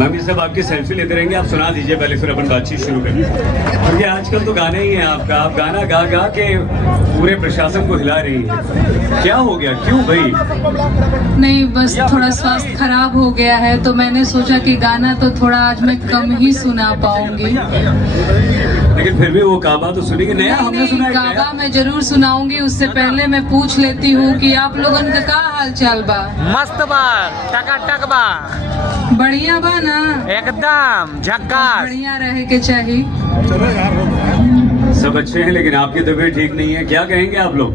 Ma'am ये सब आपकी सेल्फी लेते रहेंगे, आप सुना दीजिए पहले, फिर अपन बातचीत शुरू करें। क्योंकि आजकल तो गाना ही है आपका, आप गाना गा गा के पूरे प्रशासन को हिला रही है। क्या हो गया, क्यों भाई? नहीं, बस थोड़ा स्वास्थ्य खराब हो गया है, तो मैंने सोचा कि गाना तो थोड़ा आज मैं कम ही सुना पाऊंगी। लेकिन फिर भी वो काबा तो सुनेंगे। नया हमने सुना है, काबा मैं जरूर सुनाऊंगी। उससे पहले मैं पूछ लेती हूँ कि आप लोगन का हाल चाल बा? मस्त बा, टकाटक बा, बढ़िया बा ना? एकदम झक्कास। बढ़िया रहे के चाहिए। सब अच्छे हैं, लेकिन आपकी तबीयत ठीक नहीं है, क्या कहेंगे आप लोग?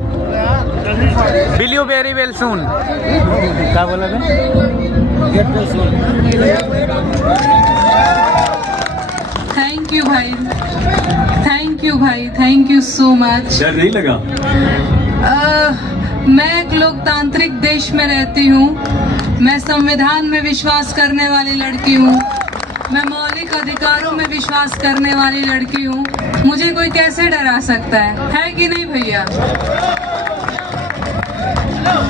Will you very well soon? क्या बोला था? थैंक यू भाई, थैंक यू भाई, थैंक यू सो मच। डर नहीं लगा? मैं एक लोकतांत्रिक देश में रहती हूँ। मैं संविधान में विश्वास करने वाली लड़की हूँ। मैं मौलिक अधिकारों में विश्वास करने वाली लड़की हूँ। मुझे कोई कैसे डरा सकता है कि नहीं भैया?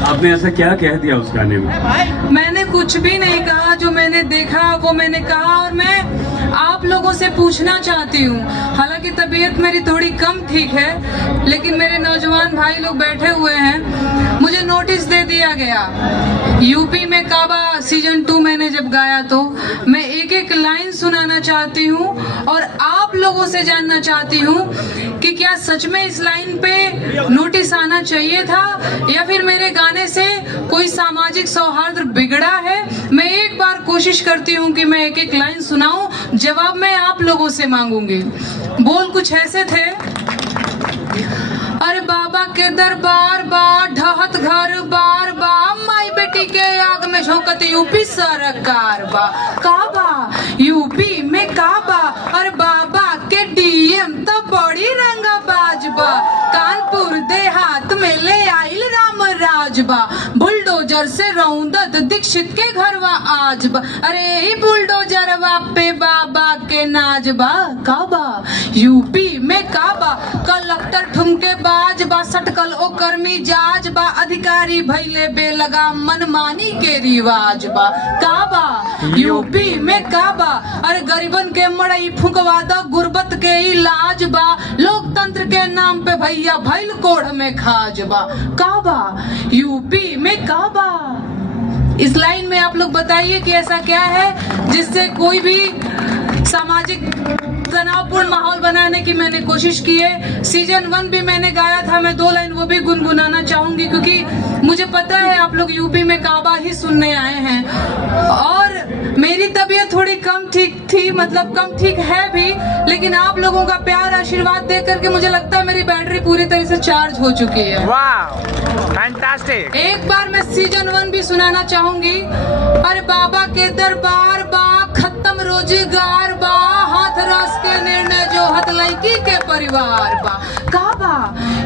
आपने ऐसा क्या कह दिया उस गाने में? मैंने कुछ भी नहीं कहा, जो मैंने देखा वो मैंने कहा, और मैं आप लोगों से पूछना चाहती हूँ। हालांकि तबीयत मेरी थोड़ी कम ठीक है, लेकिन मेरे नौजवान भाई लोग बैठे हुए हैं। मुझे नोटिस दे दिया गया। यूपी में काबा सीजन 2 मैंने जब गाया तो मैं एक एक लाइन सुनाना चाहती हूँ, और आप लोगों से जानना चाहती हूँ कि क्या सच में इस लाइन पे नोटिस आना चाहिए था, या फिर मेरे गाने से कोई सामाजिक सौहार्द बिगड़ा है। मैं एक बार कोशिश करती हूँ कि मैं एक एक लाइन सुनाऊं, जवाब मैं आप लोगों से मांगूंगी। बोल कुछ ऐसे थे। अरे बाबा के दरबार बा, ढहत घर बार बा, माई बेटी के आग में झोंकत यूपी सरकार बा। काबा यूपी में काबा, अरे बाबा के डीएम तो बड़ी रंगाबाज बा। कानपुर देहात में ले आइल राम राज बा। बुलडोजर से रौंदत दीक्षित के घरवा आज बा। अरे ही बुलडोजरवा पे बाबा के नाज बा। काबा यूपी में काबा, कलेक्टर ठुमके बाज बा, सटकल ओ कर्मी जाज बा। अधिकारी भैले बेलगा मनमानी के रिवाज बा। काबा यूपी में काबा, अरे गरीबन के मड़ई फुकवा द, गुर्बत के इलाज बा। लोकतंत्र के नाम पे भैया भैल कोढ़ में खाज बा। काबा यूपी में काबा। इस लाइन में आप लोग बताइए कि ऐसा क्या है जिससे कोई भी सामाजिक तनावपूर्ण माहौल बनाने की मैंने कोशिश की है। सीजन 1 भी मैंने गाया था, मैं 2 लाइन वो भी गुनगुनाना चाहूंगी, क्योंकि मुझे पता है आप लोग यूपी में काबा ही सुनने आए हैं। और मेरी तबीयत थोड़ी कम ठीक थी, मतलब कम ठीक है भी, लेकिन आप लोगों का प्यार आशीर्वाद देख करके मुझे लगता है मेरी बैटरी पूरी तरह से चार्ज हो चुकी है। वाह, फैंटास्टिक। एक बार मैं सीजन 1 भी सुनाना चाहूंगी। अरे बाबा के दरबार बा, खत्म रोजगार बा, हाथ रस के निर्णय जो हत लड़की के परिवार बा। काबा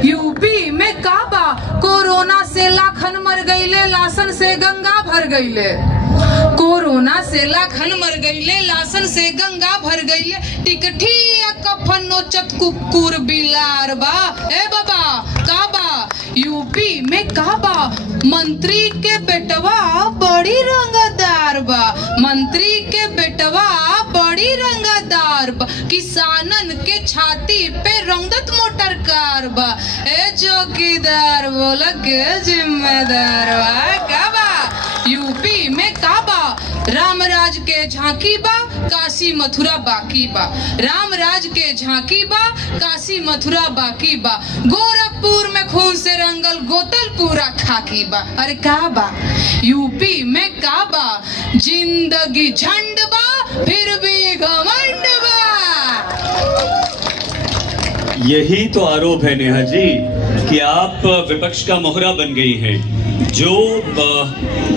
यूपी में काबा, कोरोना से लाखन मर गईले, लासन से गंगा भर गईले। कोरोना से लाखन मर गईले, लासन से गंगा भर गईले। टिकठी कफन नोचत कुकुर बिलार बा। ए बाबा काबा यूपी में काबा, मंत्री के बेटवा बड़ी रंगदार बा। मंत्री के बेटवा बड़ी रंगदार बा। किसानन के छाती पे रंगत मोटर कार बा। ए चौकीदार बोला के जिम्मेदार बा। काबा यूपी में काबा, रामराज के झांकी बा, काशी मथुरा बाकी बा। रामराज के झांकी बा, काशी मथुरा बाकी बा। गोरखपुर में खून से रंगल गोतल पूरा खाकी बा। अरे काबा यूपी में काबा, जिंदगी झंड बा, फिर भी घमंड बा। यही तो आरोप है नेहा जी कि आप विपक्ष का मोहरा बन गई हैं। जो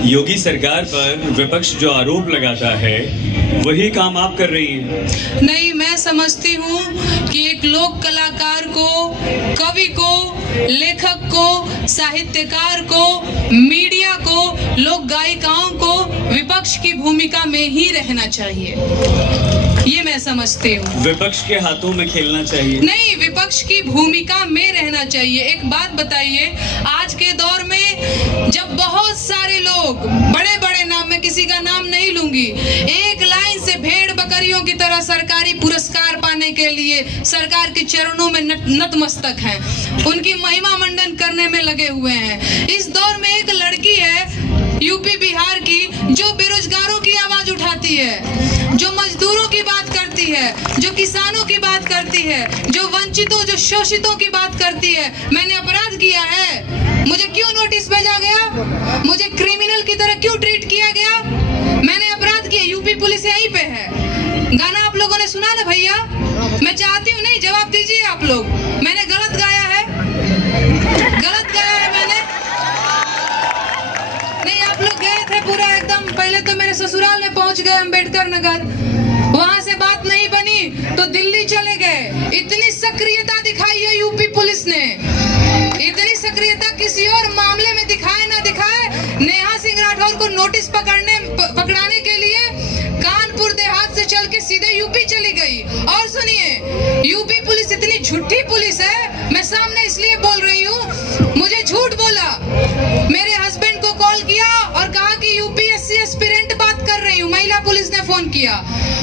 योगी सरकार पर विपक्ष जो आरोप लगाता है वही काम आप कर रही हैं। नहीं, मैं समझती हूँ कि एक लोक कलाकार को, कवि को लेखक को, साहित्यकार को, मीडिया को, लोक गायिकाओं को विपक्ष की भूमिका में ही रहना चाहिए, ये मैं समझती हूँ। विपक्ष के हाथों में खेलना चाहिए नहीं, विपक्ष की भूमिका में रहना चाहिए। एक बात बताइए, आज के दौर में जब बहुत सारे लोग, बड़े बड़े नाम, मैं किसी का नाम नहीं लूंगी, एक लाइन से भेड़ बकरियों की तरह सरकारी पुरस्कार पाने के लिए सरकार के चरणों में नतमस्तक हैं, उनकी महिमा मंडन करने में लगे हुए हैं। इस दौर में एक लड़की है यूपी बिहार की, जो बेरोजगारों की आवाज उठाती है, जो मजदूरों की बात करती है, जो किसानों की बात करती है, जो वंचितों, जो शोषितों की बात करती है। मैंने अपराध किया है, मुझे क्यों नोटिस भेजा गया, मुझे क्रिमिनल की तरह क्यों ट्रीट किया गया, मैंने अपराध किया, यूपी पुलिस यहीं पे है। गाना आप लोगों ने सुना ना भैया, मैं चाहती हूँ, नहीं जवाब दीजिए आप लोग, मैंने गलत गाया है, गलत गाया है मैंने? नहीं, आप लोग गए थे पूरा एकदम, पहले तो मेरे ससुराल में पहुंच गए अम्बेडकर नगर, वहां से बात नहीं बनी तो दिल्ली चले गए। इतनी सक्रियता दिखाई है यूपी पुलिस ने, इतनी सक्रियता किसी और मामले में दिखाए ना दिखाए, नेहा सिंह राठौर को नोटिस पकड़ाने के लिए कानपुर देहात से चल के सीधे यूपी चली गई। और सुनिए, यूपी पुलिस इतनी झूठी पुलिस है, मैं सामने इसलिए बोल रही हूँ, मुझे झूठ बोला, मेरे हस्बैंड को कॉल किया और कहा कि यूपीएससी एस्पिरेंट बात कर रही हूँ, महिला पुलिस ने फोन किया,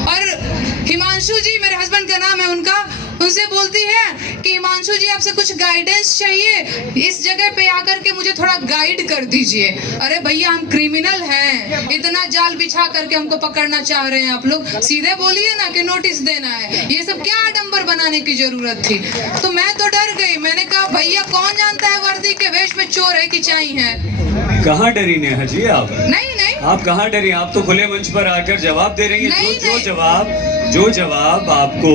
और हिमांशु जी, मेरे हस्बैंड का नाम है उनका, उनसे बोलती है कि हिमांशु जी आपसे कुछ गाइडेंस चाहिए, इस जगह पे आकर के मुझे थोड़ा गाइड कर दीजिए। अरे भैया, हम क्रिमिनल हैं, इतना जाल बिछा करके हमको पकड़ना चाह रहे हैं आप लोग, सीधे बोलिए ना कि नोटिस देना है, ये सब क्या आडंबर बनाने की जरूरत थी। तो मैं तो डर गई, मैंने कहा भैया कौन जानता है वर्दी के वेश में चोर है कि चाई है। कहाँ डरी नेहा जी आप? नहीं नहीं, आप कहाँ डरी? आप तो खुले मंच पर आकर जवाब दे रही हैं। नहीं, जो जवाब आपको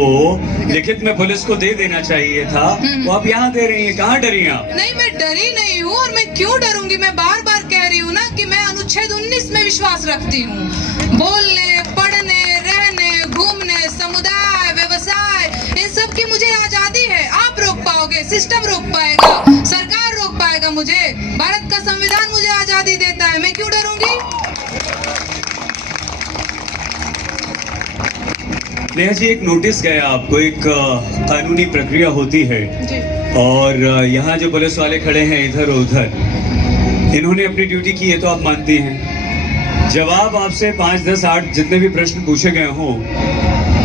लिखित में पुलिस को दे देना चाहिए था, वो आप यहाँ दे रही हैं। कहाँ डरी आप? नहीं, मैं डरी नहीं हूँ, और मैं क्यों डरूंगी, मैं बार बार कह रही हूँ ना कि मैं अनुच्छेद 19 में विश्वास रखती हूँ। बोलने, पढ़ने, रहने, घूमने, समुदाय, व्यवसाय, इन सब की मुझे आजादी है। आप रोक पाओगे, सिस्टम रोक पाएगा, सरकार रोक पाएगा मुझे? भारत का संविधान मुझे आजादी देता है, मैं क्यों डरूंगी? नेहा जी, एक नोटिस गया आपको, एक कानूनी प्रक्रिया होती है, और यहाँ जो पुलिस वाले खड़े हैं इधर उधर, इन्होंने अपनी ड्यूटी की है तो आप मानती हैं। जवाब आपसे 5, 10, 8 जितने भी प्रश्न पूछे गए हों,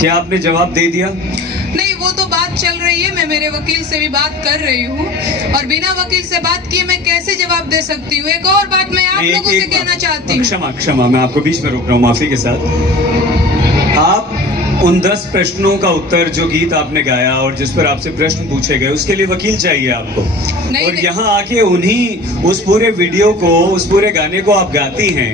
क्या आपने जवाब दे दिया? नहीं, वो तो बात चल रही है, मैं मेरे वकील से भी बात कर रही हूँ, और बिना वकील से बात किए मैं कैसे जवाब दे सकती हूँ। एक और बात मैं आप लोगों से कहना चाहती हूँ। क्षमा, मैं आपको बीच में रोक रहा हूँ, माफी के साथ। आप उन 10 प्रश्नों का उत्तर, जो गीत आपने गाया और जिस पर आपसे प्रश्न पूछे गए, उसके लिए वकील चाहिए आपको, और यहाँ आके उन्हीं उस पूरे वीडियो को, उस पूरे गाने को आप गाती हैं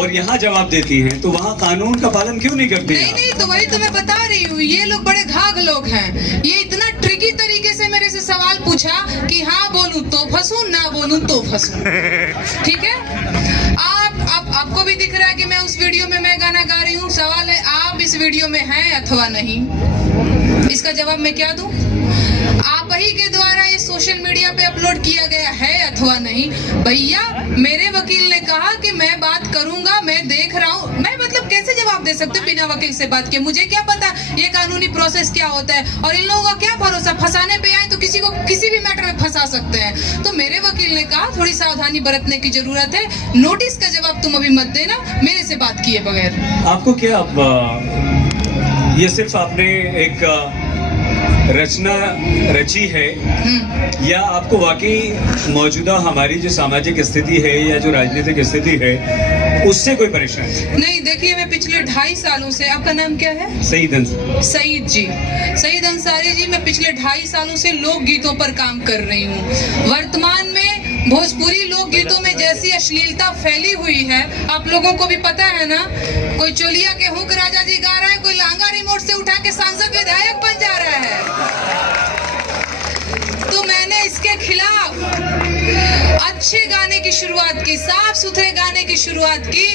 और यहाँ जवाब देती हैं, तो वहाँ कानून का पालन क्यों नहीं करती? नहीं, तो वही तो मैं बता रही हूँ, ये लोग बड़े घाघ लोग हैं। ये इतना ट्रिकी तरीके से मेरे से सवाल पूछा कि हाँ बोलूं तो फंसूं, ना बोलूं तो फंसूं। ठीक है, आपको भी दिख रहा है कि मैं उस वीडियो में मैं गाना गा रही हूँ। सवाल है, आप इस वीडियो में हैं अथवा नहीं? इसका जवाब मैं क्या दूं? आप ही के द्वारा ये सोशल मीडिया पे अपलोड किया गया है अथवा नहीं? भैया, मेरे वकील ने कहा कि मैं बात करूंगा, मैं देख रहा हूँ। मैं मतलब कैसे जवाब दे सकती हूँ बिना वकील से बात किए? मुझे क्या पता ये कानूनी प्रोसेस क्या होता है, और इन लोगों का क्या भरोसा, फंसाने पे आए तो किसी को किसी भी मैटर में फंसा सकते हैं। तो मेरे वकील ने कहा थोड़ी सावधानी बरतने की जरूरत है, नोटिस का जवाब तुम अभी मत देना मेरे से बात किए बगैर। आपको क्या ये सिर्फ आपने एक रचना रची है, या आपको वाकई मौजूदा हमारी जो सामाजिक स्थिति है या जो राजनीतिक स्थिति है उससे कोई परेशानी? नहीं, देखिए, मैं पिछले 2.5 सालों से, आपका नाम क्या है? सईद अंसारी। सईद अंसारी जी, मैं पिछले 2.5 सालों से लोक गीतों पर काम कर रही हूँ। वर्तमान में भोजपुरी लोक गीतों में जैसी अश्लीलता फैली हुई है, आप लोगों को भी पता है ना, कोई चोलिया के हुक राजा जी गा रहा है, कोई लहंगा रिमोट से उठा के सांसद विधायक बन जा रहा है। तो मैंने इसके खिलाफ अच्छे गाने की शुरुआत की, साफ सुथरे गाने की शुरुआत की।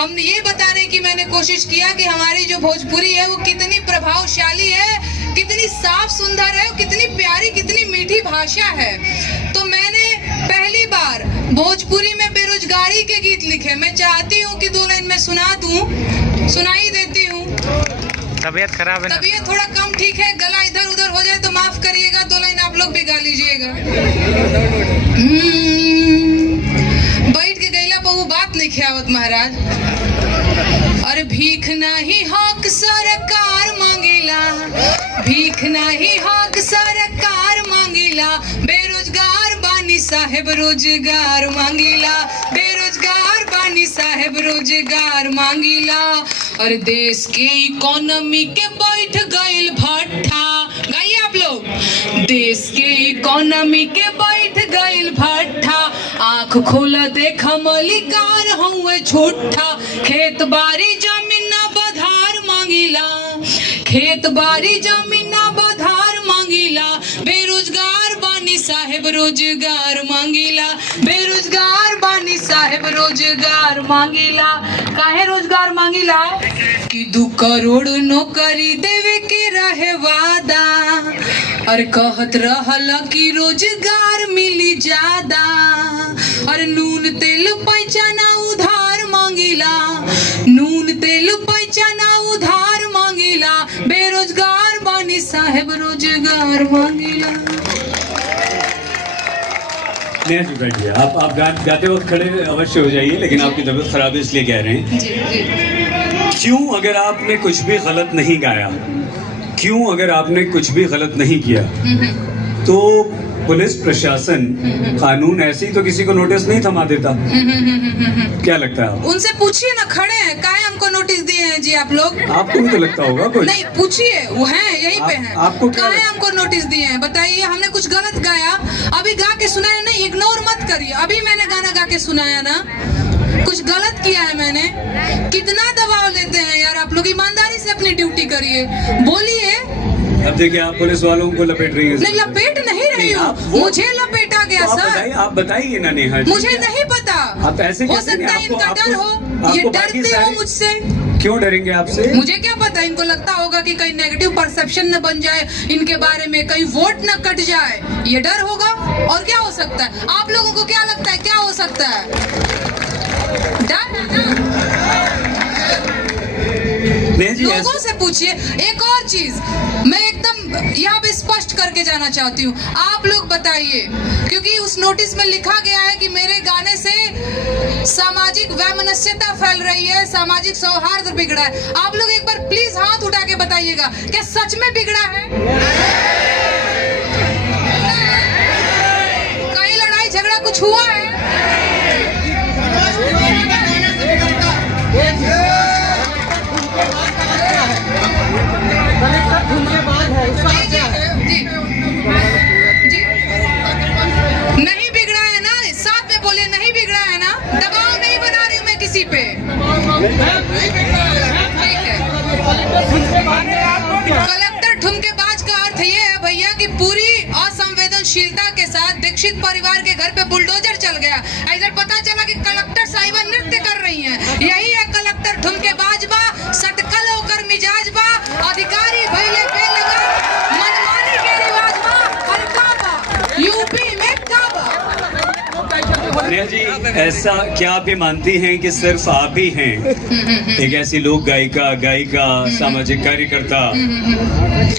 हमने ये बताने की मैंने कोशिश किया कि हमारी जो भोजपुरी है वो कितनी प्रभावशाली है, कितनी साफ सुंदर है, कितनी प्यारी, कितनी मीठी भाषा है। तो मैंने पहली बार भोजपुरी में बेरोजगारी के गीत लिखे। मैं चाहती हूँ कि 2 लाइन में सुना दूं, सुनाई देती हूँ। तबीयत खराब है ना? तबीयत थोड़ा कम ठीक है, गला इधर उधर हो जाए तो माफ करिएगा, 2 लाइन आप लोग भी गा लीजिएगा। बैठ के गैला बहु बात नहीं खियावत महाराज। अरे भीख नहीं हक सरकार मांगिला, भीख नहीं हक सरकार मांगिला, बेरोजगार बानी साहेब रोजगार मांगिला, बेरोजगार बानी साहेब रोजगार मांगिला। और देश के इकोनॉमी के बैठ गइल भट्ठा, गाइए आप लोग। देश के इकोनॉमी के बैठ गइल भट्ठा, आंख खोला देखा मलिकार हुए झूठा, खेत बारी जमीन ना बधार मांगिला, खेत बारी जमीन ना बधार मांगिला, बेरोजगार बानी साहेब रोजगार मांगिला, बेरोजगार बानी साहेब रोजगार मांगिला। काहे रोजगार मांगिला? कि 2 करोड़ नौकरी देवे के रहे वादा, और कहत रहल कि रोजगार मिली ज्यादा, और नून तेल पैसा उधार मांगिला, नून तेल पैसा उधार मांगिला, बेरोजगार बानी साहेब रोजगार मांगिला। नेहा जी बैठिए, आप गाते वक्त खड़े अवश्य हो जाइए, लेकिन आपकी तबीयत खराब है इसलिए कह रहे हैं। जी जी। क्यों अगर आपने कुछ भी गलत नहीं गाया, क्यों अगर आपने कुछ भी गलत नहीं किया, तो पुलिस प्रशासन कानून ऐसे ही तो किसी को नोटिस नहीं थमा देता? क्या लगता है? उनसे पूछिए ना, खड़े हैं, काहे हमको नोटिस दिए हैं जी आप लोग? आपको भी तो लगता होगा कुछ। नहीं, पूछिए, वो हैं यहीं पे हैं। आपको क्या काहे हमको नोटिस दिए हैं बताइए? हमने कुछ गलत गाया, अभी गा के सुनाया नहीं, इग्नोर मत करिए। अभी मैंने गाना गा के सुनाया ना, कुछ गलत किया है मैंने? कितना दबाव लेते हैं यार आप लोग, ईमानदारी से अपनी ड्यूटी करिए, बोलिए। अब देखिए आप पुलिस वालों को लपेट रही हैं। नहीं, लपेट नहीं रही हूँ, मुझे लपेटा गया सर। आप बताइए ना नेहा जी। मुझे नहीं पता, आप ऐसे हो कैसे? सकता है इनका डर हो, ये डरते हो मुझसे। क्यों डरेंगे आपसे? मुझे क्या पता, इनको लगता होगा कि कहीं नेगेटिव परसेप्शन न बन जाए इनके बारे में, कहीं वोट न कट जाए, ये डर होगा। और क्या हो सकता है? आप लोगों को क्या लगता है क्या हो सकता है? डर? लोगों से पूछिए। एक और चीज मैं एकदम यहाँ पे स्पष्ट करके जाना चाहती हूँ, आप लोग बताइए, क्योंकि उस नोटिस में लिखा गया है कि मेरे गाने से सामाजिक वैमनस्यता फैल रही है, सामाजिक सौहार्द बिगड़ा है। आप लोग एक बार प्लीज हाथ उठा के बताइएगा, क्या सच में बिगड़ा है? कहीं लड़ाई झगड़ा कुछ हुआ है? नहीं बिगड़ा है ना? साथ में बोलिए, नहीं बिगड़ा है ना? दबाव नहीं बना रही हूँ मैं किसी पे। कलेक्टर ठुमकेबाज का अर्थ ये है भैया कि पूरी असंवेदनशीलता के साथ दीक्षित परिवार के घर पे बुलडोजर चल गया, इधर पता चला कि कलेक्टर साहिबा नृत्य कर रही हैं। यही है कलेक्टर ठुमकेबाज बा, सटकल होकर मिजाज बा, अधिकारी भैले पे लगा, मनमानी के रिवाज बा, हल्का बा, यूपी में का बा। नेहा जी, ऐसा क्या आप ये मानती हैं कि सिर्फ आप ही हैं एक ऐसी लोक गायिका सामाजिक कार्यकर्ता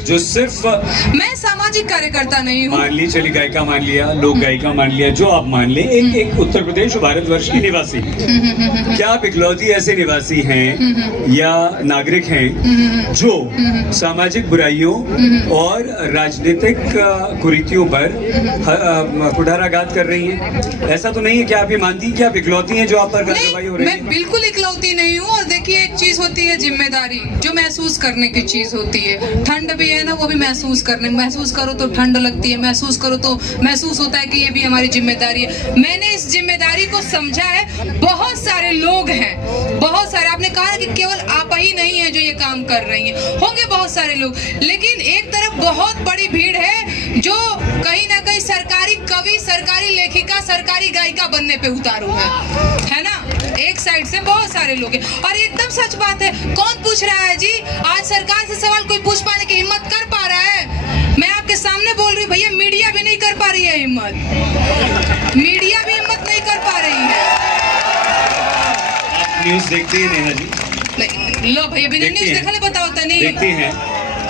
जो सिर्फ, मैं सामाजिक कार्यकर्ता नहीं हूँ, मान ली चली गायिका मान लिया, लोक गायिका मान लिया, जो आप मान ले, एक उत्तर प्रदेश और भारतवर्ष की निवासी, क्या आप इकलौती ऐसे निवासी हैं या नागरिक हैं जो सामाजिक बुराइयों और राजनीतिक कुरीतियों पर कुठाराघात कर रही हैं? ऐसा तो नहीं है कि आप ये मानती हैं कि आप इकलौती हैं जो आप पर कार्रवाई हो रही है? मैं बिल्कुल इकलौती नहीं हूँ। और देखिए, एक चीज होती है जिम्मेदारी, जो महसूस करने की चीज होती है। ठंड भी है ना, वो भी महसूस करो तो ठंड लगती है, महसूस करो तो महसूस होता है कि ये भी हमारी जिम्मेदारी है। मैंने इस जिम्मेदारी को समझा है। बहुत सारे लोग हैं, बहुत सारे, आपने कहा कि केवल आप ही नहीं है जो ये काम कर रही हैं, होंगे बहुत सारे लोग, लेकिन एक तरफ बहुत बड़ी भीड़ है जो कहीं ना कहीं सरकारी कवि, सरकारी लेखिका, सरकारी गायिका बनने पे उतारू है ना। एक साइड से बहुत सारे लोग हैं। और एकदम सच बात है, कौन पूछ रहा है जी? आज सरकार से सवाल कोई पूछ पाने की हिम्मत कर पा रहा है? मैं आपके सामने बोल रही हूँ भैया, मीडिया भी नहीं कर पा रही है हिम्मत, मीडिया भी हिम्मत नहीं कर पा रही है। आप न्यूज देखती है नेहा जी? लो भैया, बिना न्यूज देखा नहीं पता होता नहीं। देखती हैं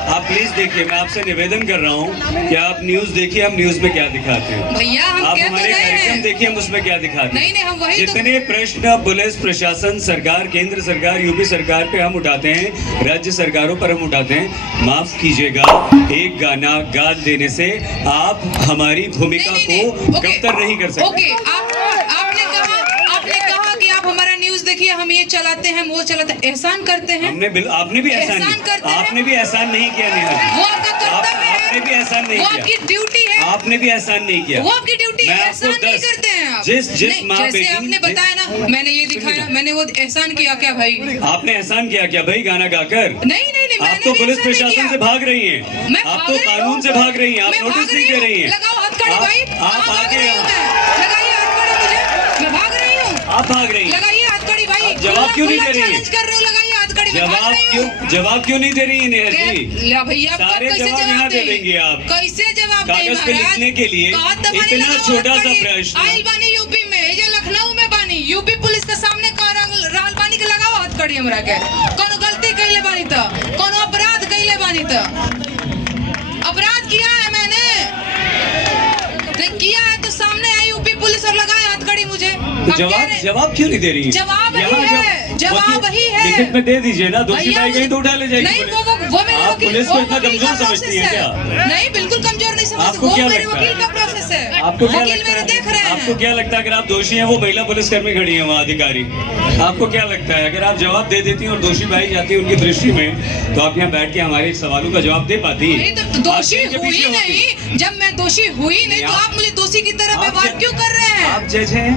आप? प्लीज देखिए, मैं आपसे निवेदन कर रहा हूँ कि आप न्यूज देखिए, हम न्यूज में क्या दिखाते हैं। भैया हम आप क्या तो हमारे रहे कार्यक्रम हैं। देखिए, हम उसमें क्या दिखाते हैं। नहीं हम वही तो। जितने प्रश्न पुलिस प्रशासन, सरकार, केंद्र सरकार, यूपी सरकार पे हम उठाते हैं, राज्य सरकारों पर हम उठाते हैं, माफ कीजिएगा, एक गाना गा देने से आप हमारी भूमिका को कमतर नहीं कर सकते। ओके, आपने कहा कि आप हमारा न्यूज देखिए, हम ये चलाते हैं, वो चलाते हैं, एहसान करते हैं। आपने भी एहसान आपने भी एहसान नहीं किया नेहा जी। वो आपका कर्तव्य है, आपने भी एहसान नहीं वो किया, आपकी ड्यूटी है। आपने भी एहसान नहीं किया, वो आपकी ड्यूटी है, एहसान नहीं करते हैं आप। जिस माँ जैसे बेटी, आपने बताया ना, मैंने ये दिखाया, मैंने वो एहसान किया क्या भाई? आपने एहसान किया क्या भाई गाना गाकर? नहीं आप तो पुलिस प्रशासन से भाग रही हैं, मैं आप तो कानून से भाग रही हैं, आप मैं नोटिस भाग नहीं दे रही हैं। लगाओ हथकड़ी भाई, आप आगे लगाइए हथकड़ी मुझे, मैं भाग रही हूँ। आप भाग रही हैं, लगाइए हथकड़ी भाई। जवाब क्यों नहीं दे रही हैं? चैलेंज कर रहे हो, लगाइए हथकड़ी। जवाब क्यों नहीं दे रही है नेहा जी? ला भैया, सारे कैसे जवाब यहाँ दे दें? देंगे आप। कैसे जवाब दें कागज पे महाराज? लिखने के लिए इतना छोटा सा प्रश्न। आइल बानी यूपी में, ये लखनऊ में बानी, यूपी पुलिस के सामने राल बानी के लगाओ हथकड़ी हमरा के। कोनो गलती कैले बानी तो, कोनो अपराध कैले बानी तो, अपराध किया है मैंने, नहीं किया है तो सामने आई यूपी पुलिस और लगाए हथकड़ी मुझे। जवाब क्यों नहीं दे रही है? जवाब वही है, जवाब वही है। लिखित में दे दीजिए ना, दोषी पाई गई तो उठा ले जाएगी नहीं, पुलिस। वो मेरे आप वकील, पुलिस वो को इतना वकील कमजोर का समझती है प्रोसेस क्या? नहीं, बिल्कुल कमजोर नहीं समझती, आपको वो क्या मेरे लगता वकील है? का प्रोसेस है। आपको क्या वकील लगता मेरे देख रहे है? हैं। आपको क्या लगता है अगर आप दोषी हैं, वो महिला पुलिसकर्मी खड़ी है वहाँ अधिकारी, आपको क्या लगता है अगर आप जवाब दे देती हैं और दोषी पाई जाती है उनकी दृष्टि में, तो आप यहाँ बैठ के हमारे सवालों का जवाब दे पाती नहीं है? तो दोषी हुई नहीं, जब मैं दोषी हुई नहीं तो आप मुझे दोषी की तरह व्यवहार क्यों कर रहे हैं? आप जज हैं?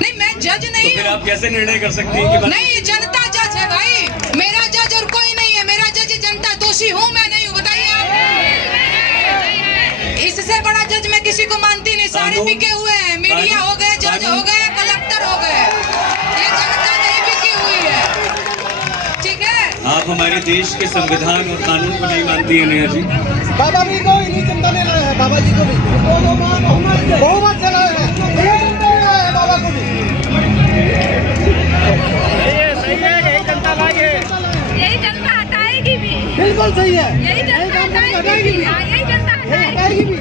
नहीं, मैं जज नहीं फिर हूँ। आप कैसे निर्णय कर सकती हैं कि नहीं, जनता जज है भाई, मेरा जज और कोई नहीं है, मेरा जज जनता। दोषी हूँ मैं नहीं हूँ, बताइए आप। इससे बड़ा जज मैं किसी को मानती नहीं, सारे बिके हुए हैं, मीडिया हो गए, जज हो गए, कलेक्टर हो गए, ये जनता नहीं बिकी हुई है, ठीक है? आप हमारे देश के संविधान और कानून को नहीं मानती है नेहा जी? बाबा भी को इन्हीं जनता ने लाया है, बाबा जी को भी बहुमत से लाया है, इन्हीं जनता ने लाया है बाबा को भी। सही है, यही जनता लाएगी, यही जनता हटाएगी भी, बिल्कुल सही है, यही जनता हटाएगी भी, हाँ, यही जनता हटाएगी भी।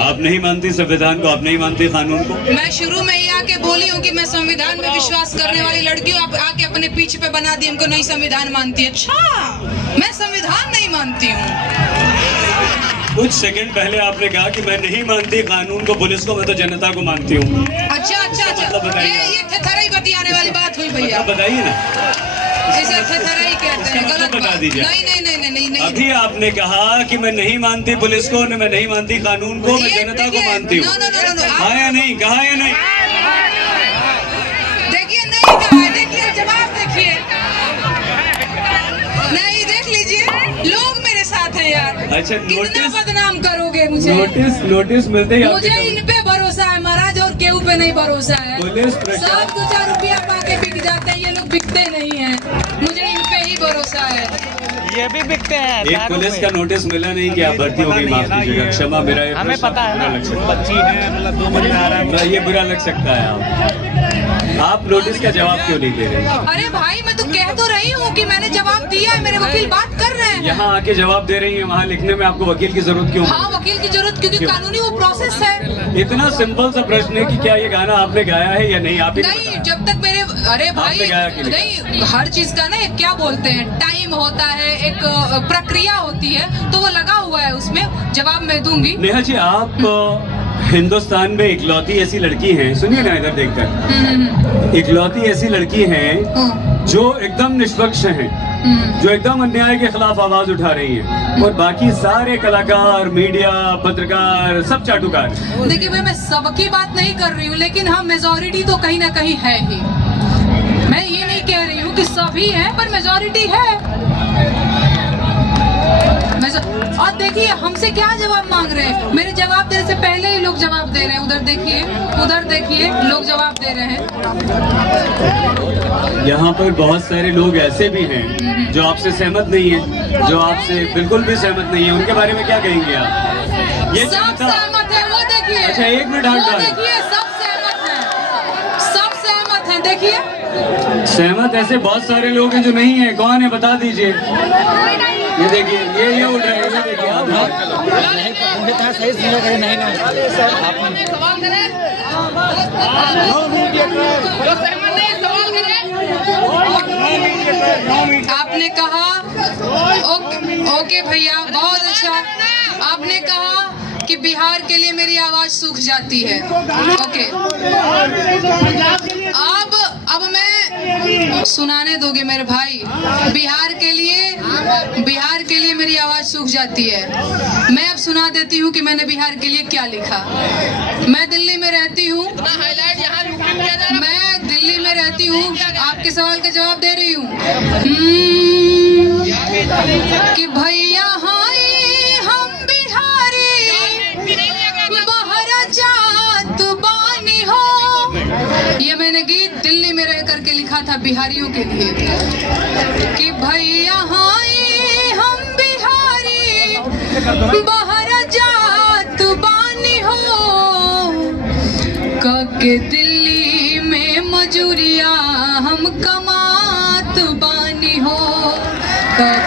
आप नहीं मानती संविधान को, आप नहीं मानती कानून को? मैं शुरू में ही आके बोली हूँ कि मैं संविधान में विश्वास करने वाली लड़की हूँ। आप आके अपने पीछे पे बना दी हमको नहीं संविधान मानती है। अच्छा, मैं संविधान नहीं मानती हूँ। कुछ सेकंड पहले आपने कहा कि मैं नहीं मानती कानून को, पुलिस को, मैं तो जनता को मानती हूँ। अच्छा, मतलब बताइए। ये थरथराई बतियाने वाली बात हुई भैया। मतलब बताइए ना, इसे थरथराई कहते हैं, इसका मतलब गलत बता बात। दीजिए। नहीं। अभी आपने कहा कि मैं नहीं मानती पुलिस को, मैं नहीं मानती कानून को, मैं जनता को मानती हूँ। नो, कहा या नहीं, कहा या नहीं? देखिए नहीं कहा है, देखिए जवाब देखिए। नहीं, देख लीजिए, लोग मेरे साथ हैं यार। अच्छा, कितना बदनाम करोगे मुझे? नोटिस मिलते ही मुझे इन पे भरोसा है महाराज, और केहू पे नहीं भरोसा है। पुलिस प्रशासन- 7-2 रुपया पाके बिक जाते हैं, ये लोग बिकते नहीं हैं। मुझे इन पे ही भरोसा है। ये भी बिकते हैं। एक पुलिस का नोटिस मिला नहीं कि आप भर्ती हो गई, माफ कीजिएगा, क्षमा, मेरा ये हमें प्रश्न पता है बुरा ना, लग सकता बच्ची है, मतलब 2 बजे आ रहा है। है। ये बुरा लग सकता है। आप नोटिस का जवाब क्यों नहीं दे रहे? अरे भाई, मैं तो कह तो रही हूँ कि मैंने जवाब दिया है, मेरे वकील बात कर रहे हैं। यहाँ आके जवाब दे रही है, वहाँ लिखने में आपको वकील की जरूरत क्यों? हाँ, वकील की जरूरत, क्योंकि क्यों? कानूनी वो प्रोसेस है। इतना सिंपल सा प्रश्न है कि क्या ये गाना आपने गाया है या नहीं? आप ही नहीं, बताएं। जब तक मेरे, अरे भाई आपने गाया कि नहीं? नहीं, हर चीज का ना एक क्या बोलते हैं, टाइम होता है, एक प्रक्रिया होती है, तो वो लगा हुआ है, उसमें जवाब मैं दूंगी। नेहा जी, आप हिंदुस्तान में इकलौती ऐसी लड़की हैं, सुनिए ना इधर देखकर, इकलौती ऐसी लड़की हैं जो एकदम निष्पक्ष हैं, जो एकदम अन्याय के खिलाफ आवाज उठा रही हैं, और बाकी सारे कलाकार, मीडिया, पत्रकार सब चाटुकार हैं। देखिए भाई, मैं सबकी बात नहीं कर रही हूँ, लेकिन हाँ, मेजोरिटी तो कहीं ना कहीं है ही। मैं ये नहीं कह रही हूँ कि सभी है, पर मेजोरिटी है। और देखिए हमसे क्या जवाब मांग रहे हैं, मेरे जवाब देने से पहले ही लोग जवाब दे रहे हैं। उधर देखिए लोग जवाब दे रहे हैं। यहाँ पर बहुत सारे लोग ऐसे भी हैं जो आपसे सहमत नहीं है, जो आपसे बिल्कुल भी सहमत नहीं है, उनके बारे में क्या कहेंगे आप? ये सब जनता सहमत है, वो देखिए। अच्छा, एक मिनट हाथ वो डालें। देखिए सब सहमत हैं, देखिए। सहमत ऐसे बहुत सारे लोग हैं जो नहीं है। कौन है बता दीजिए। ये देखिए, ये उठ रहे हैं, ये देखिए आप। आपने कहा ओके भैया, बहुत अच्छा। आपने कहा कि बिहार के लिए मेरी आवाज सूख जाती है। ओके, अब मैं सुनाने दोगे मेरे भाई? बिहार के लिए मेरी आवाज सूख जाती है। मैं अब सुना देती हूँ कि मैंने बिहार के लिए क्या लिखा। मैं दिल्ली में रहती हूँ, आपके सवाल का जवाब दे रही हूँ कि भैया हाय हम बिहारी बहरा जात बानी हो। ये मैंने गीत दिल्ली में रह करके लिखा था बिहारियों के लिए कि भैया हाय हम बिहारी बहरा जात बानी हो। के दिल्ली में मजूरिया हम कमात बानी हो।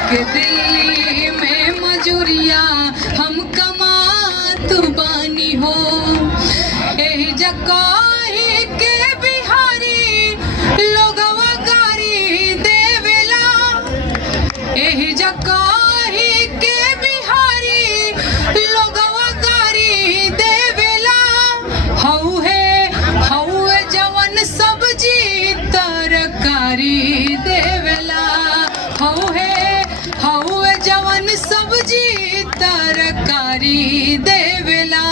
के दिल्ली में मजूरिया हम कमात बानी हो। एही जकाही के बिहारी लोगवा गारी देवेला। एही जकाही के बिहारी लोगवा गारी देवेला। हौहे जवन सब्जी तरकारी देवेला। हौहे जवन सब्जी तरकारी देवेला।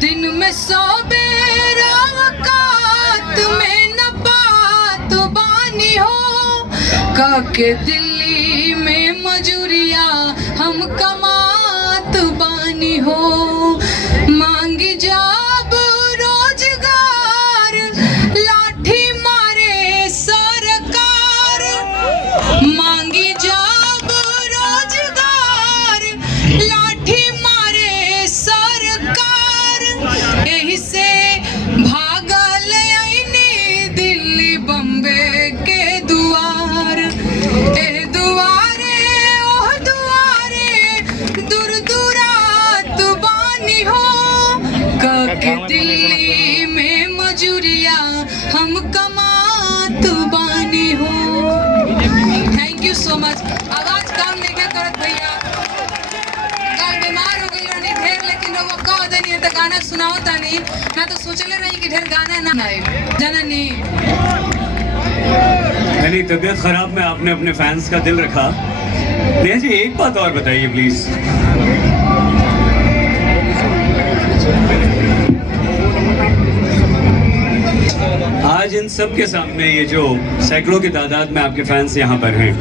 दिन में 100 बेर औकात में न बात बानी हो। के दिल्ली में मजूरिया हम कमात बानी हो। मांगी जब रोजगार लाठी मारे सरकार। मांगी जब रोजगार लाठी मारे सरकार। यही से भागल आईनी दिल्ली बम्बे के दुआर। एह दुआरे ओह दुआरे दूर दूरात बानी हो। के दिल्ली में मजूरिया हम कमात बानी हो। Thank you so much. आवाज काम नहीं क्या करत भैया, कल बीमार हो गई रहनी ढेर, लेकिन वो कह देनी तो गाना सुनाओ तानी। मैं तो सोचले रही कि ढेर गाना ना आए जननी। यानी तबीयत खराब में आपने अपने फैंस का दिल रखा। नेहा जी, एक बात और बताइए प्लीज। आज इन सब के सामने ये जो सैकड़ों की तादाद में आपके फैंस यहाँ पर हैं,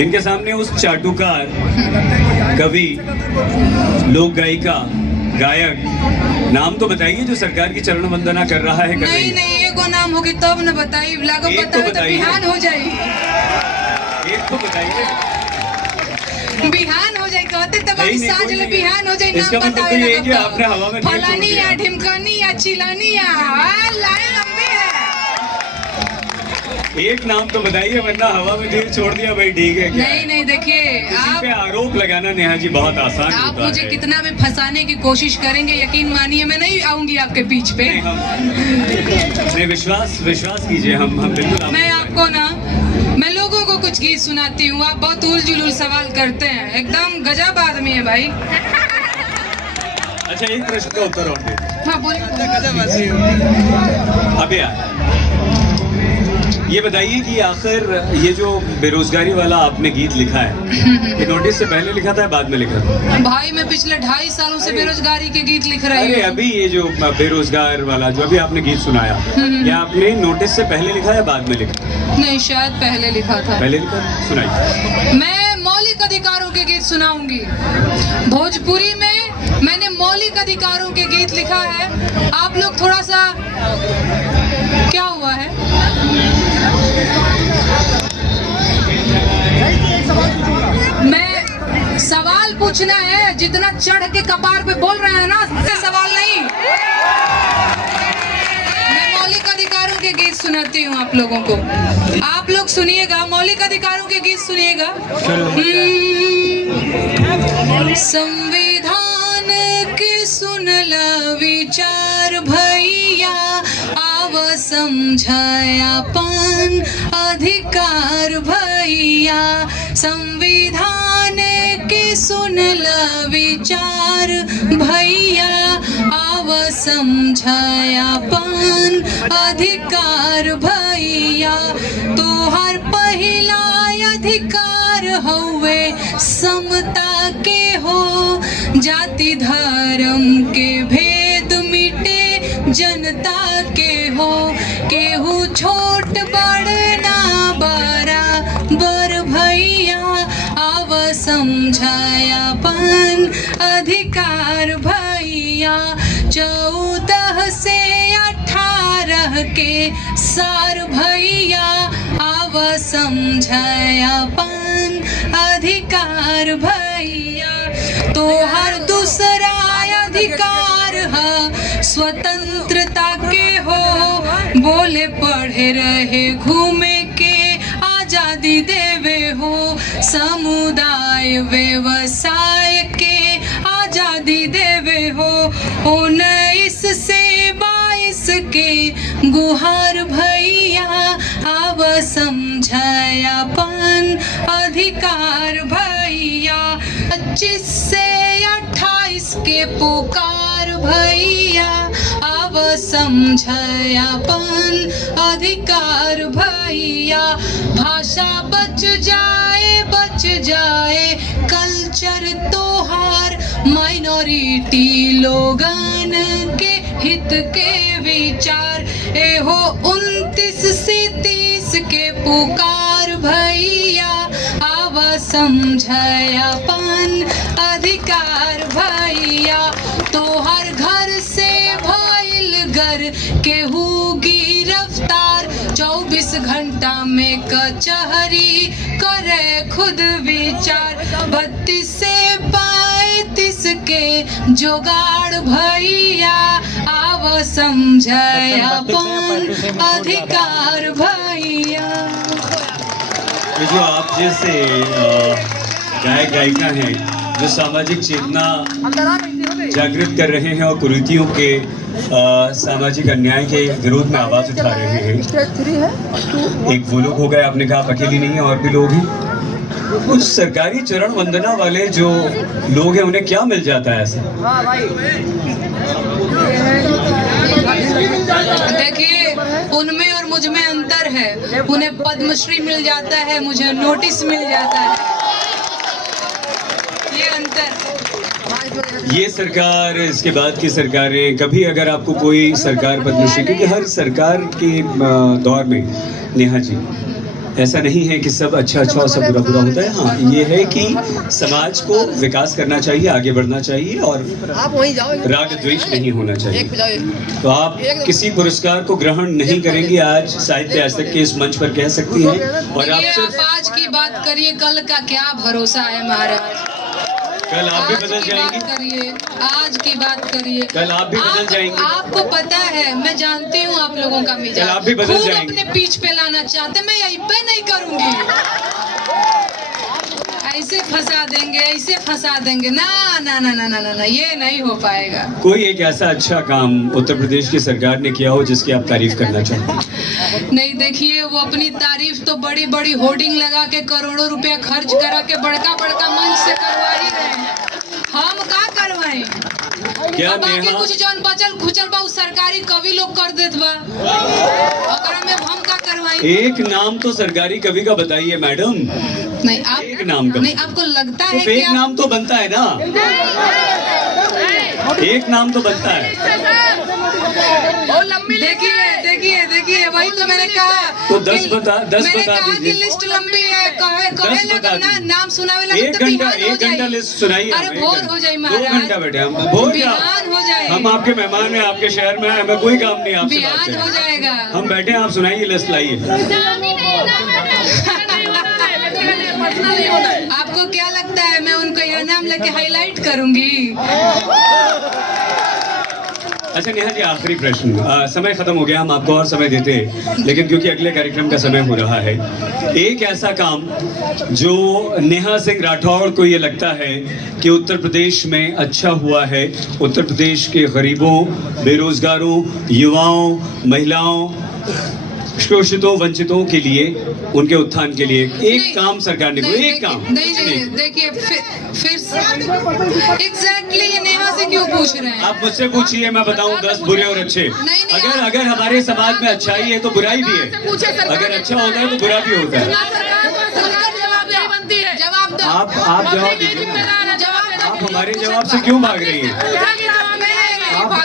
इनके सामने उस चाटुकार, कवि, लोक गायिका, गायक, नाम तो बताइए जो सरकार की चरण वंदना कर रहा है, कर रही है। नहीं एगो नाम होगी तब न बताई। लागो एक तो बताओ तो बताइए। बिहान हो जाई। एक तो बताइए। बिहान हो जाए कहते तब नहीं, नहीं, साँझ कोई ले नहीं। बिहान हो जाए। इसका नाम मतलब बताओ तो ये है लगा कि तो। आपने हवा में तीर छोड़ फलानी दिया। या ढिमकानी या चिलानी या लाइन लंबी है। एक नाम तो बताइए, वरना हवा में तीर छोड़ दिया भाई, ठीक है क्या? नहीं देखिए, किसी पे आरोप लगाना नेहा जी बहुत आसान आप होता मुझे है। कितना भी फंसाने की कोशिश करेंगे, यकीन मानिए मैं नहीं आऊंगी आपके बीच पे। नहीं, नहीं, विश्वास कीजिए, हम बिल्कुल मैं आपको ना, मैं लोगों को कुछ गीत सुनाती हूँ, आप बहुत उल जुलूल सवाल करते हैं। एकदम गजब आदमी है भाई। अच्छा, एक प्रश्न का उत्तर और दे। हाँ बोलिए। अभी ये बताइए कि आखिर ये जो बेरोजगारी वाला आपने गीत लिखा है, ये नोटिस से पहले लिखा था या बाद में लिखा था? भाई मैं पिछले 2.5 सालों से बेरोजगारी के गीत लिख रही अरे हूँ। अभी ये जो बेरोजगार वाला जो अभी आपने गीत सुनाया, ये आपने नोटिस से पहले लिखा या बाद में लिखा? नहीं, शायद पहले लिखा था। पहले लिखा, सुनाइए। मैं मौलिक मौलिक अधिकारों के गीत सुनाऊंगी। भोजपुरी में मैंने मौलिक अधिकारों के गीत लिखा है। आप लोग थोड़ा सा, क्या हुआ है? मैं सवाल पूछना है, जितना चढ़ के कपार पे बोल रहे हैं ना, उससे सवाल नहीं। मैं मौलिक अधिकारों के गीत सुनाती हूँ आप लोगों को। आप लोग सुनिएगा, मौलिक अधिकारों के गीत सुनिएगा। संविधान के सुनला विचार भैया, आव समझायापन अधिकार भैया। संविधान के सुनला विचार भैया, आव समझायापन अधिकार भैया। तोहर पहिला अधिकार हउवे समता के हो, जाति धर्म के भेद मिटे जनता के हो। केहू छोट बड़ ना बराबर भैया, आव समझायापन अधिकार भैया। 14 से 18 के सार भैया, आव समझायापन अधिकार भैया। तोहर दूसरा अधिकार है स्वतंत्रता के हो, बोले पढ़े रहे घूमे के आजादी देवे हो। समुदाय व्यवसाय के आजादी देवे हो। 19 से 22 के गुहार भैया, आव समझायापन अधिकार भैया। 25 से 28 के पुकार भैया, आव समझायापन अधिकार भैया। भाषा बच जाए कल्चर तोहार, माइनॉरिटी लोगन के हित के विचार। एहो 29 से 30 के पुकार भैया, आव समझायापन अधिकार भैया। तोहर घर से भइल घर केहू गिरफ्तार, 24 घंटा में कचहरी करे खुद विचार। 32 से 35 के जुगाड़ भैया, आव समझायापन अधिकार भैया। ये जो आप जैसे गायक गायिका हैं जो सामाजिक चेतना जागृत कर रहे हैं और कुरीतियों के सामाजिक अन्याय के विरोध में आवाज उठा रहे हैं, एक वो लोग हो गए, आपने कहा आप अकेली नहीं है, और भी लोग हैं। कुछ सरकारी चरण वंदना वाले जो लोग हैं उन्हें क्या मिल जाता है ऐसा? देखिए, उनमें और मुझ में अंतर है। उन्हें पद्मश्री मिल जाता है, मुझे नोटिस मिल जाता है। ये अंतर। ये सरकार, इसके बाद की सरकारें, कभी अगर आपको कोई सरकार पद्मश्री, क्योंकि हर सरकार के दौर में नेहा जी ऐसा नहीं है कि सब अच्छा और सब बुरा होता है। हाँ, ये है कि समाज को विकास करना चाहिए, आगे बढ़ना चाहिए और राग द्वेष नहीं होना चाहिए। तो आप किसी पुरस्कार को ग्रहण नहीं करेंगी, आज साहित्य आज तक के इस मंच पर कह सकती हैं। और आप आज की बात करिए, कल का क्या भरोसा है महाराज? कल आप भी बदल जाएंगी। करिए, आज की बात करिए, कल आप भी बदल जाएंगी। आपको पता है, मैं जानती हूँ आप लोगों का मिजाज। आप भी बदल जाएंगी। अपने पीछ पे लाना चाहते, मैं यहीं पे नहीं करूंगी। ऐसे फंसा देंगे, ऐसे फंसा देंगे, ना ना ना ना ना ना ना, ये नहीं हो पाएगा। कोई एक ऐसा अच्छा काम उत्तर प्रदेश की सरकार ने किया हो जिसकी आप तारीफ करना चाहते? नहीं, देखिए, वो अपनी तारीफ तो बड़ी बड़ी होर्डिंग लगा के करोड़ों रुपया खर्च करा के बड़का बड़का मंच से करवा ही रहे हैं। हम का करवाएं? क्या बाकी कुछ जौन बचल खुचल बा सरकारी कवि लोग कर देत बा, ओकरा में हम का करवाएं? एक नाम तो सरकारी कवि का बताइए मैडम। नहीं, आप एक नाम का नहीं, आपको लगता है तो एक नाम तो बनता है ना, एक नाम तो बनता है। देखिए देखिए देखिए वही तो मैंने कहा। तो 10 बता मैंने कहा कि दीजिए। लिस्ट लंबी है, कहे 10 बता ना दीजिए। नाम सुनावे लगे एक तो घंटा बिहान हो जाए। लिस्ट सुनाइए। अरे हमें, भोर एक हो जाए घंटा। महाराज। 2 घंटा बैठे हम, भोर क्या? बिहान हो जाए। हम आपके मेहमान हैं, आपके शहर में हैं, हमें कोई काम नहीं आपसे बात बिहान हो है। जाएगा। हम बैठे हैं, आप सुनाइए, लिस्ट लाइए। आपको क्या लगता है मैं उनको यह नाम लेके हाईलाइट करूंगी? अच्छा नेहा जी, आखिरी प्रश्न। समय खत्म हो गया, हम आपको और समय देते हैं, लेकिन क्योंकि अगले कार्यक्रम का समय हो रहा है, एक ऐसा काम जो नेहा सिंह राठौड़ को ये लगता है कि उत्तर प्रदेश में अच्छा हुआ है, उत्तर प्रदेश के गरीबों, बेरोजगारों, युवाओं, महिलाओं, शोषितों, वंचितों के लिए, उनके उत्थान के लिए एक नहीं, काम सरकार ने नहीं, एक काम नहीं देखिए फिर एग्जैक्टली ये नेहा से क्यों पूछ रहे हैं? आप मुझसे पूछिए, मैं बताऊं 10 बुरे और अच्छे। नहीं, अगर आप- अगर हमारे समाज में अच्छाई है तो बुराई भी है, अगर अच्छा होता है तो बुरा भी होता है। जवाब दो। आप जवाब दीजिए ना। आप हमारे जवाब से क्यों भाग रही हैं?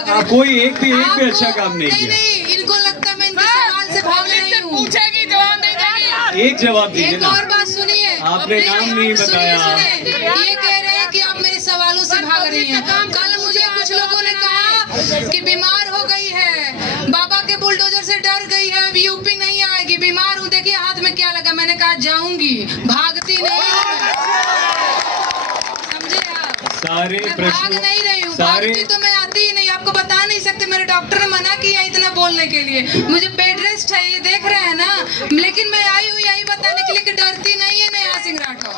आप कोई एक भी अच्छा काम नहीं किया। नहीं, इनको लगता है मैं इनके सवाल से भाग रही हूँ। पूछेगी जवाब नहीं देगी। एक जवाब दीजिए एक ना। और बात सुनिए। आपने नाम नहीं बताया। सुनिए, ये कह रहे हैं कि आप मेरे सवालों से भाग रही हैं। कल मुझे कुछ लोगों ने कहा कि बीमार हो गई है, बाबा के बुलडोजर से डर गई है, अब यूपी नहीं आएगी, बीमार हूँ, देखिए हाथ में क्या लगा। मैंने कहा जाऊंगी, भागती नहीं हूँ। समझे आप? सारे मैं भाग प्रश्न नहीं रही हूँ, सारे भागती तो मैं आती ही नहीं, आपको बता नहीं सकते। मेरे डॉक्टर ने मना किया इतना बोलने के लिए, मुझे बेड रेस्ट है, ये देख रहे हैं ना। लेकिन मैं आई हूँ यही बताने के लिए कि डरती नहीं है नेहा सिंह राठौर।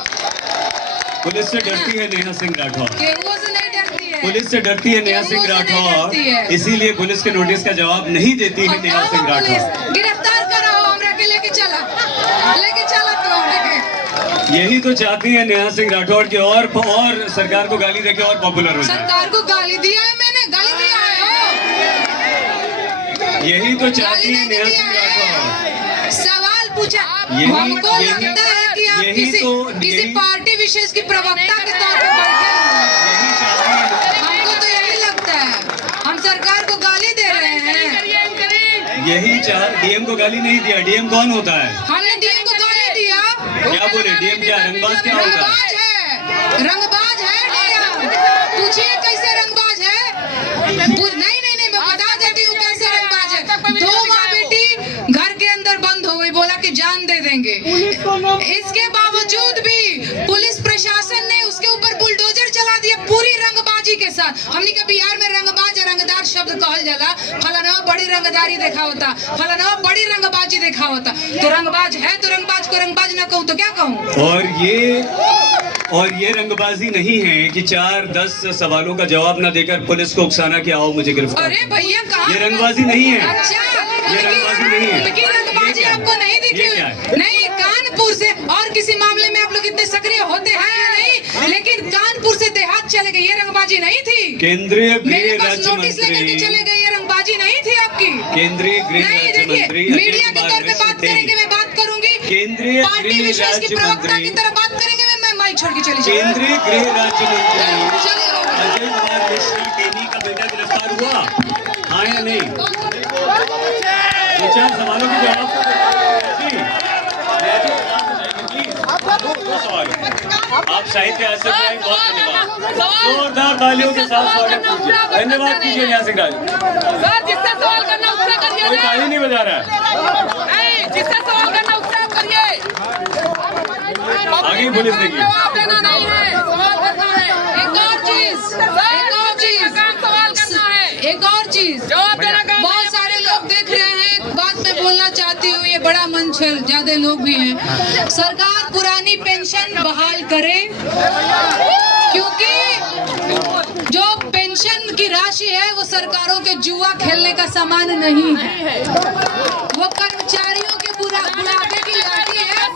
पुलिस से डरती है नेहा सिंह राठौर। केहुओं से नहीं डरती है। पुलिस से डरती है नेहा सिंह केहुओं से नहीं डरती है। राठौर, इसीलिए पुलिस के नोटिस का जवाब नहीं देती है नेहा सिंह राठौर। पुलिस गिरफ्तार कराओ, हमरा के लेके चला तो हमरा के। यही तो चाहती है नेहा सिंह राठौर की और सरकार को गाली देके और पॉपुलर हो जाए। सरकार को गाली दिया है मैंने, गाली दिया है। यही तो चाहती गाली है नहीं नेहा दिया सिंह राठौर। है। सवाल पूछा। यही- हमको यही- लगता है कि आप यही किसी तो- पार्टी विशेष की प्रवक्ता के तौर पे बैठे हैं। यही चाहती है। हमको तो यही लगता है, हम सरकार को गाली दे रहे हैं। डीएम को गाली नहीं दिया। डीएम कौन होता है? हमने डीएम को गाली दिया। क्या बोले? डीएम क्या रंगबाज क्या होता है? रंगबाज है, रंगबाज है डीएम। पूछिए कैसे रंगबाज है। नहीं मैं बता देती हूँ कैसे रंगबाज है। 2 माँ बेटी घर के अंदर बंद हो गई, बोला कि जान दे देंगे। इसके बावजूद भी पुलिस प्रशासन ने उसके ऊपर बुलडोजर चला दिया पूरी रंगबाजी के साथ। हमने कहा बिहार में रंगबाज रंगदार शब्द कहल जाला, फलाना बड़ी रंगदारी देखा होता, फलाना बड़ी रंगबाजी देखा होता। तो रंगबाज है तो रंगबाज को रंगबाज न कहूँ तो क्या कहूँ? और ये रंगबाजी नहीं है कि 4-10 सवालों का जवाब ना देकर पुलिस को उकसाना कि आओ मुझे गिरफ्तार। अरे भैया कहाँ? ये रंगबाजी नहीं है। अच्छा, ये रंगबाजी नहीं है। लेकिन रंगबाजी ये क्या है? आपको नहीं दिखी? ये क्या है? नहीं, कानपुर से और किसी मामले में आप लोग इतने सक्रिय होते हैं या नहीं, लेकिन कानपुर से देहात चले गए, ये रंगबाजी नहीं थी। केंद्रीय मेरे गृह पास राज्य नोटिस लेकर के मंत्री, चले गए, ये रंगबाजी नहीं थी आपकी। केंद्रीय गृह नहीं, राज्य देखिए मंत्री मीडिया के तौर पे बात करेंगे, मैं बात करूंगी। केंद्रीय पार्टी गृह विशेष की राज्य प्रवक्ता मंत्री, की तरह बात करेंगे, मैं माइक छोड़ के चली जाऊंगी। केंद्रीय गृह राज्य मंत्री चलिए होगा। अजय कुमार मिश्रा टेनी का बेटा गिरफ्तार हुआ, हाँ या नहीं? 2-4 सवालों के जवाब तो दें। जी, प्लीज, 2 सवाल। आप साहित्य आसिफ भाई, बहुत धन्यवाद। जोरदार तालियों के साथ स्वागत कीजिए। धन्यवाद कीजिए नेहा सिंह राठौर। सर जिससे सवाल करना उससे करिए कोई ना। ताली नहीं बजा रहा है। नहीं, जिससे सवाल करना उससे आप करिए। आगे पुलिस देखिए। जवाब देना नहीं है, सवाल करना है। एक और चीज, एक और चीज, काम सवाल करना है। एक और चीज, जवाब देना काम बहुत सारे लोग देख रहे हैं। एक बात मैं बोलना चाहती हूँ, ये बड़ा मंच है, ज्यादा लोग भी हैं। सरकार पुरानी पेंशन बहाल करे, क्योंकि जो पेंशन की राशि है वो सरकारों के जुआ खेलने का सामान नहीं है, वो कर्मचारियों के बुढ़ापे की लाठी है।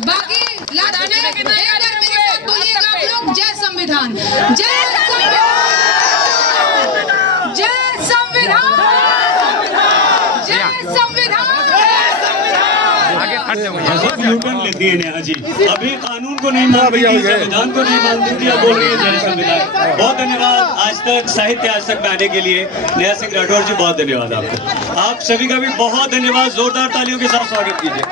बाकी लाठी नहीं, एक बार मेरे साथ बोलिएगा आप लोग, जय संविधान, जय संविधान, जय संविधान, जय संविधान। यूटर्न लेती है नेहा जी। अभी कानून को नहीं मानती थी, संविधान को नहीं मानती थी, अब बोल रही है जय संविधान। बहुत धन्यवाद आज तक साहित्य आज तक में आने के लिए नेहा सिंह राठौर जी, बहुत धन्यवाद आपको। आप सभी का भी बहुत धन्यवाद, जोरदार तालियों के साथ स्वागत कीजिए।